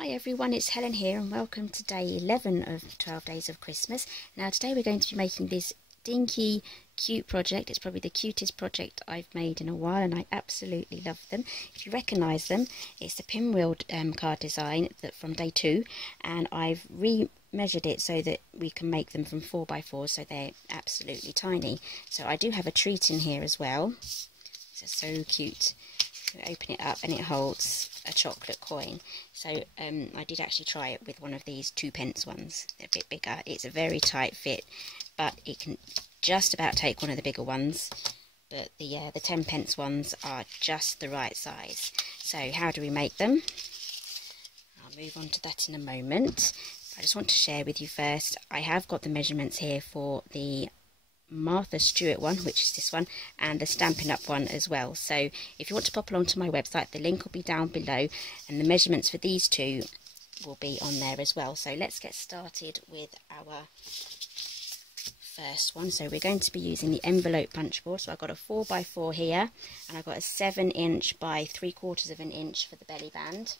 Hi everyone, it's Helen here and welcome to day 11 of 12 days of Christmas. Now today we're going to be making this dinky cute project. It's probably the cutest project I've made in a while and I absolutely love them. If you recognise them, it's the Pinwheel card design from day 2, and I've re-measured it so that we can make them from 4x4, so they're absolutely tiny. So I do have a treat in here as well. These are so cute. You open it up and it holds a chocolate coin. So I did actually try it with one of these 2p ones. They're a bit bigger. It's a very tight fit, but it can just about take one of the bigger ones. But the 10p ones are just the right size. So how do we make them? I'll move on to that in a moment. I just want to share with you first, I have got the measurements here for the Martha Stewart one, which is this one, and the Stampin'Up one as well. So if you want to pop along to my website, the link will be down below and the measurements for these two will be on there as well. So let's get started with our first one. So we're going to be using the envelope punch board. So I've got a 4x4 here and I've got a 7" by 3/4 inch for the belly band.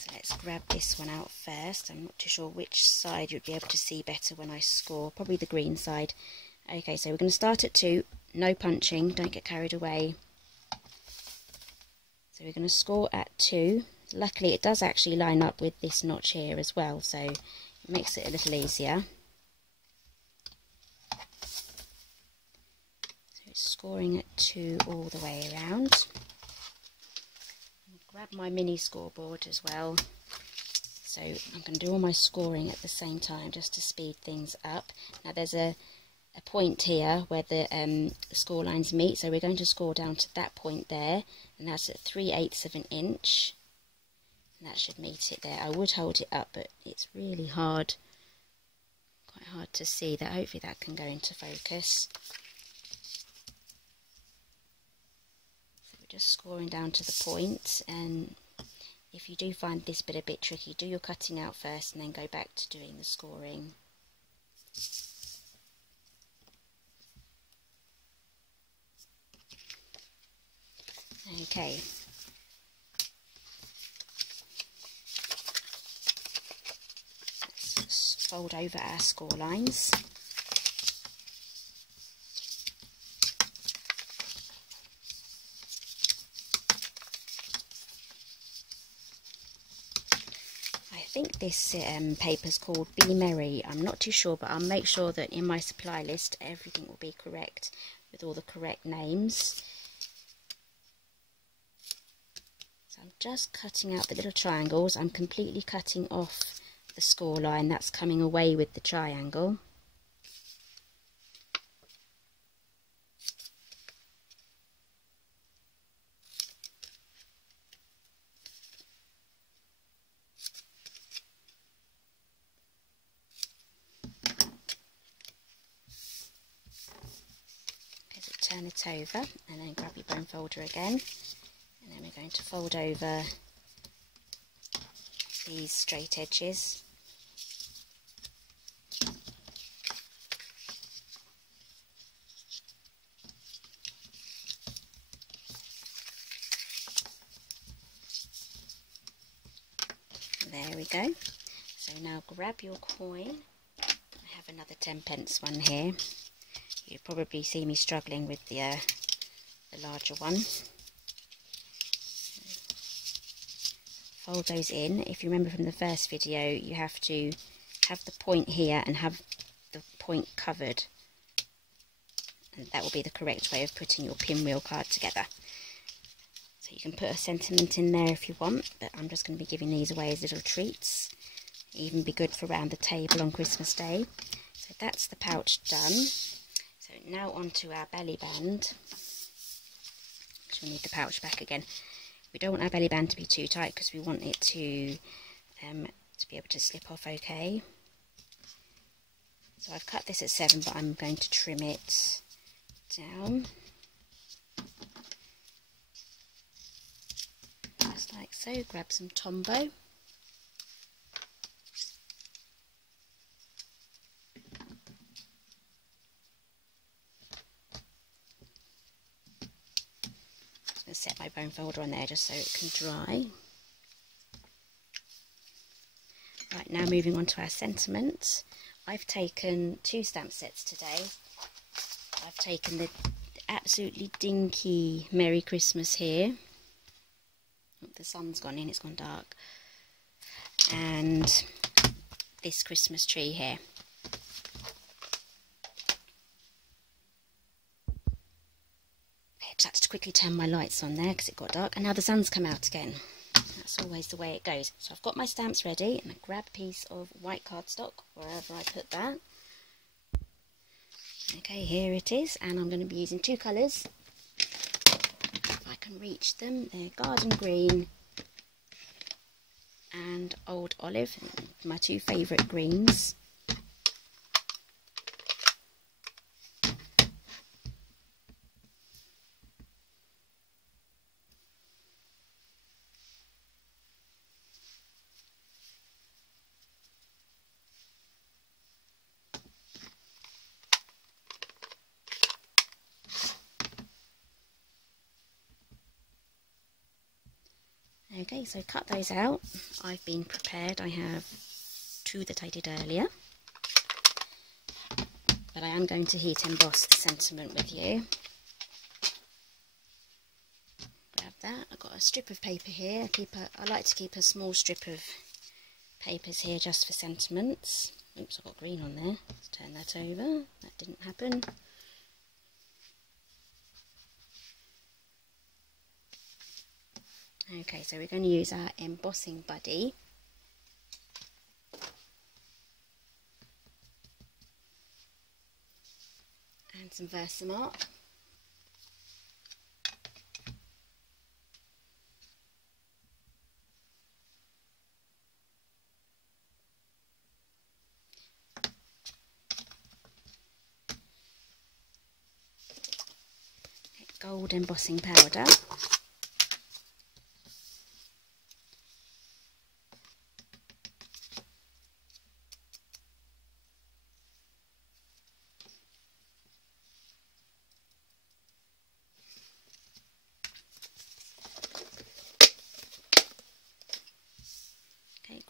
So let's grab this one out first. I'm not too sure which side you'd be able to see better when I score. Probably the green side. Okay, so we're going to start at 2. No punching. Don't get carried away. So we're going to score at 2. Luckily, it does actually line up with this notch here as well, so it makes it a little easier. So it's scoring at 2 all the way around. Grab my mini scoreboard as well, so I'm going to do all my scoring at the same time just to speed things up. Now there's a point here where the score lines meet, so we're going to score down to that point there, and that's at 3/8 inch, and that should meet it there. I would hold it up, but it's really hard, quite hard to see that. Hopefully that can go into focus. Just scoring down to the point, and if you do find this bit a bit tricky, do your cutting out first and then go back to doing the scoring. Okay. Let's fold over our score lines. I think this paper's called Be Merry. I'm not too sure, but I'll make sure that in my supply list everything will be correct with all the correct names. So I'm just cutting out the little triangles. I'm completely cutting off the score line that's coming away with the triangle. Turn it over and then grab your bone folder again, and then we're going to fold over these straight edges. There we go. So now grab your coin. I have another 10p one here. You'll probably see me struggling with the larger one. Fold those in. If you remember from the first video, you have to have the point here and have the point covered. And that will be the correct way of putting your pinwheel card together. So you can put a sentiment in there if you want, but I'm just going to be giving these away as little treats. Even be good for around the table on Christmas Day. So that's the pouch done. So now onto our belly band. Actually, we need the pouch back again. We don't want our belly band to be too tight because we want it to be able to slip off okay. So I've cut this at 7, but I'm going to trim it down. Just like so. Grab some Tombow. Set my bone folder on there just so it can dry. Right, now moving on to our sentiments. I've taken 2 stamp sets today. I've taken the absolutely dinky Merry Christmas here. Oh, the sun's gone in, it's gone dark. And this Christmas tree here. I just had to quickly turn my lights on there because it got dark, and now the sun's come out again. That's always the way it goes. So I've got my stamps ready, and I grab a piece of white cardstock wherever I put that. Okay, here it is, and I'm going to be using 2 colours. If I can reach them, they're Garden Green and Old Olive, my 2 favourite greens. Okay, so cut those out. I've been prepared. I have 2 that I did earlier. But I am going to heat emboss the sentiment with you. Grab that. I've got a strip of paper here. I like to keep a small strip of papers here just for sentiments. Oops, I've got green on there. Let's turn that over. That didn't happen. Okay, so we're going to use our embossing buddy. And some Versamark. Gold embossing powder.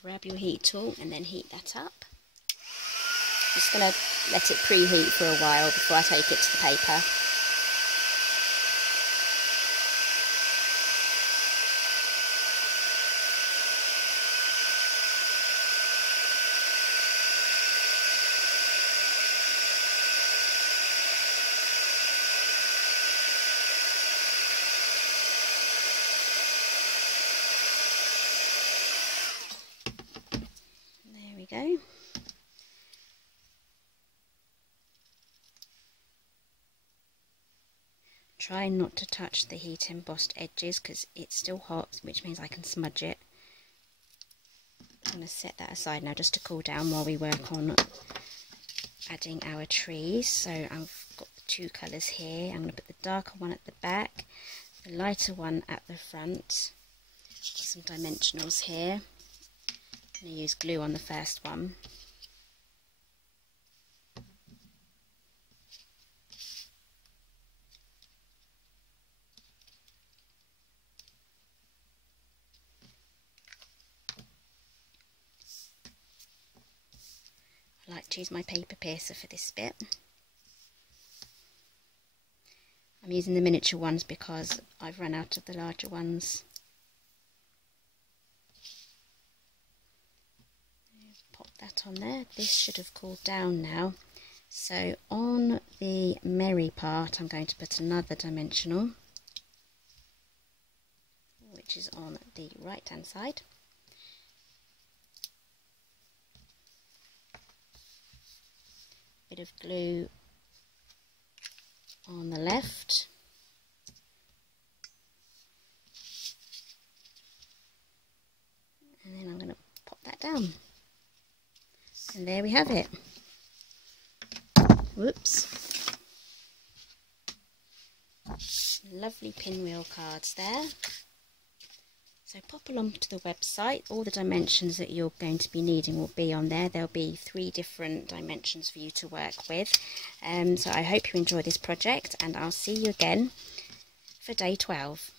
Grab your heat tool and then heat that up. I'm just going to let it preheat for a while before I take it to the paper. Go. Try not to touch the heat embossed edges because it's still hot, which means I can smudge it. I'm going to set that aside now just to cool down while we work on adding our trees. So I've got the 2 colours here. I'm going to put the darker one at the back, the lighter one at the front. Got some dimensionals here. I'm going to use glue on the first one. I like to use my paper piercer for this bit. I'm using the miniature ones because I've run out of the larger ones. Pop that on there. This should have cooled down now. So on the merry part I'm going to put another dimensional, which is on the right hand side. Bit of glue on the left. And then I'm going to pop that down. And there we have it. Whoops. Lovely pinwheel cards there. So pop along to the website. All the dimensions that you're going to be needing will be on there. There'll be 3 different dimensions for you to work with. So I hope you enjoy this project, and I'll see you again for day 12.